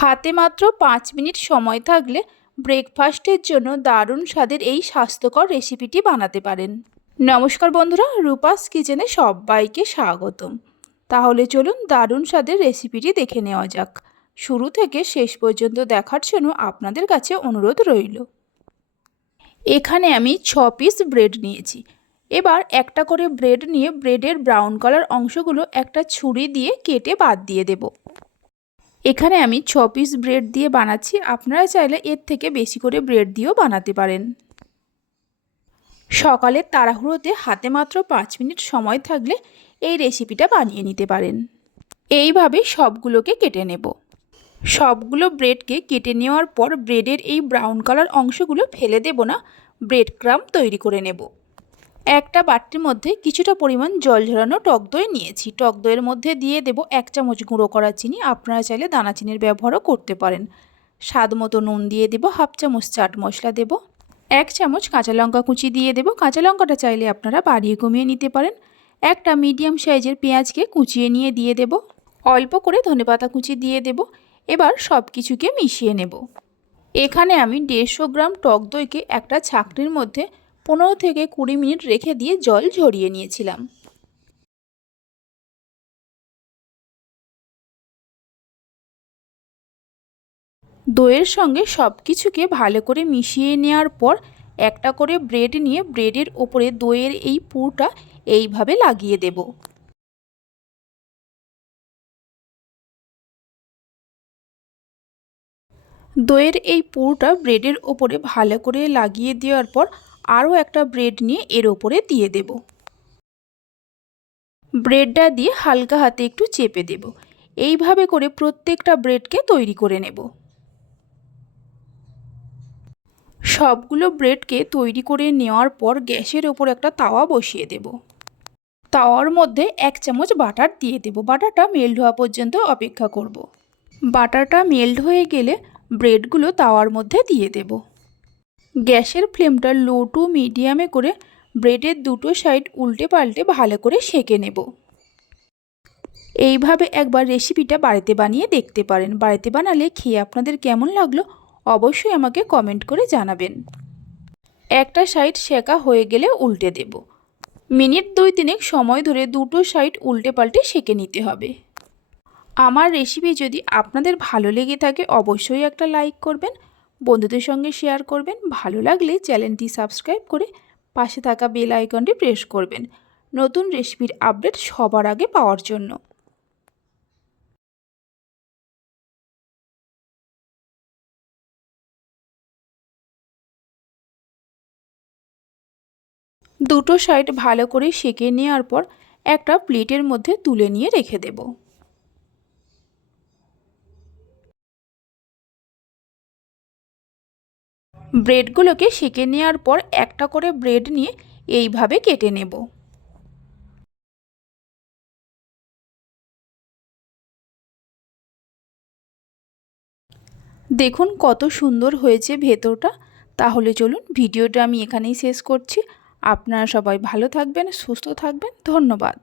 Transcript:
হাতে মাত্র পাঁচ মিনিট সময় থাকলে ব্রেকফাস্টের জন্য দারুণ স্বাদের এই স্বাস্থ্যকর রেসিপিটি বানাতে পারেন। নমস্কার বন্ধুরা, রূপাস কিচেনে সবাইকে স্বাগতম। তাহলে চলুন দারুণ স্বাদের রেসিপিটি দেখে নেওয়া যাক। শুরু থেকে শেষ পর্যন্ত দেখার জন্য আপনাদের কাছে অনুরোধ রইল। এখানে আমি ছ পিস ব্রেড নিয়েছি। এবার একটা করে ব্রেড নিয়ে ব্রেডের ব্রাউন কালার অংশগুলো একটা ছুরি দিয়ে কেটে বাদ দিয়ে দেব। এখানে আমি ছ পিস ব্রেড দিয়ে বানাচ্ছি। আপনারা চাইলে এর থেকে বেশি করে ব্রেড দিয়েও বানাতে পারেন। সকালের তাড়াহুড়োতে হাতে মাত্র পাঁচ মিনিট সময় থাকলে এই রেসিপিটা বানিয়ে নিতে পারেন। এইভাবে সবগুলোকে কেটে নেব। সবগুলো ব্রেডকে কেটে নেওয়ার পর ব্রেডের এই ব্রাউন কালার অংশগুলো ফেলে দেব না। ব্রেড ক্রাম তৈরি করে নেব। একটা বাটির মধ্যে কিছুটা পরিমাণ জল ঝরানো টক দই নিয়েছি। টক দইয়ের মধ্যে দিয়ে দেব এক চামচ গুঁড়ো করা চিনি। আপনারা চাইলে দানা চিনির ব্যবহারও করতে পারেন। স্বাদ মতো নুন দিয়ে দেব, হাফ চামচ চাট মশলা দেব, এক চামচ কাঁচা লঙ্কা কুচি দিয়ে দেব। কাঁচা লঙ্কাটা চাইলে আপনারা বাড়িয়ে কমিয়ে নিতে পারেন। একটা মিডিয়াম সাইজের পেঁয়াজকে কুচিয়ে নিয়ে দিয়ে দেব। অল্প করে ধনেপাতা কুচি দিয়ে দেব। এবার সব কিছুকে মিশিয়ে নেব। এখানে আমি দেড়শো গ্রাম টক দইকে একটা ছাকনির মধ্যে পনেরো থেকে কুড়ি মিনিট রেখে দিয়ে জল ঝরিয়ে নিয়েছিলাম। দইয়ের সঙ্গে সব কিছুকে ভালো করে মিশিয়ে নেওয়ার পর একটা করে ব্রেড নিয়ে ব্রেডের ওপরে দইয়ের এই পুরটা এইভাবে লাগিয়ে দেব। দইয়ের এই পুরটা ব্রেডের ওপরে ভালো করে লাগিয়ে দেওয়ার পর আরও একটা ব্রেড নিয়ে এর ওপরে দিয়ে দেব। ব্রেডটা দিয়ে হালকা হাতে একটু চেপে দেব। এইভাবে করে প্রত্যেকটা ব্রেডকে তৈরি করে নেব। সবগুলো ব্রেডকে তৈরি করে নেওয়ার পর গ্যাসের ওপর একটা তাওয়া বসিয়ে দেব। তাওয়ার মধ্যে এক চামচ বাটার দিয়ে দেব। বাটারটা মেল্ট হওয়া পর্যন্ত অপেক্ষা করব। বাটারটা মেল্ট হয়ে গেলে ব্রেডগুলো তাওয়ার মধ্যে দিয়ে দেব। গ্যাসের ফ্লেমটা লো টু মিডিয়ামে করে ব্রেডের দুটো সাইড উল্টে পাল্টে ভালো করে সেঁকে নেব। এইভাবে একবার রেসিপিটা বাড়িতে বানিয়ে দেখতে পারেন। বাড়িতে বানালে খেয়ে আপনাদের কেমন লাগল অবশ্যই আমাকে কমেন্ট করে জানাবেন। একটা সাইড শেখা হয়ে গেলে উল্টে দেব। মিনিট দুই তিনেক সময় ধরে দুটো সাইড উল্টে পাল্টে সেঁকে নিতে হবে। আমার রেসিপি যদি আপনাদের ভালো লেগে থাকে অবশ্যই একটা লাইক করবেন। বন্ধুদের সঙ্গে শেয়ার করবেন। ভালো লাগলে চ্যানেলটি সাবস্ক্রাইব করে পাশে থাকা বেল আইকনটি প্রেস করবেন। নতুন রেসিপির আপডেট সবার আগে পাওয়ার জন্য। দুটো সাইড ভালো করে সেঁকে নেওয়ার পর একটা প্লেটের মধ্যে তুলে নিয়ে রেখে দেব। ব্রেডগুলোকে সেঁকে নেওয়ার পর একটা করে ব্রেড নিয়ে এইভাবে কেটে নেব। দেখুন কত সুন্দর হয়েছে ভেতরটা। তাহলে চলুন ভিডিওটা আমি এখানেই শেষ করছি। আপনারা সবাই ভালো থাকবেন, সুস্থ থাকবেন। ধন্যবাদ।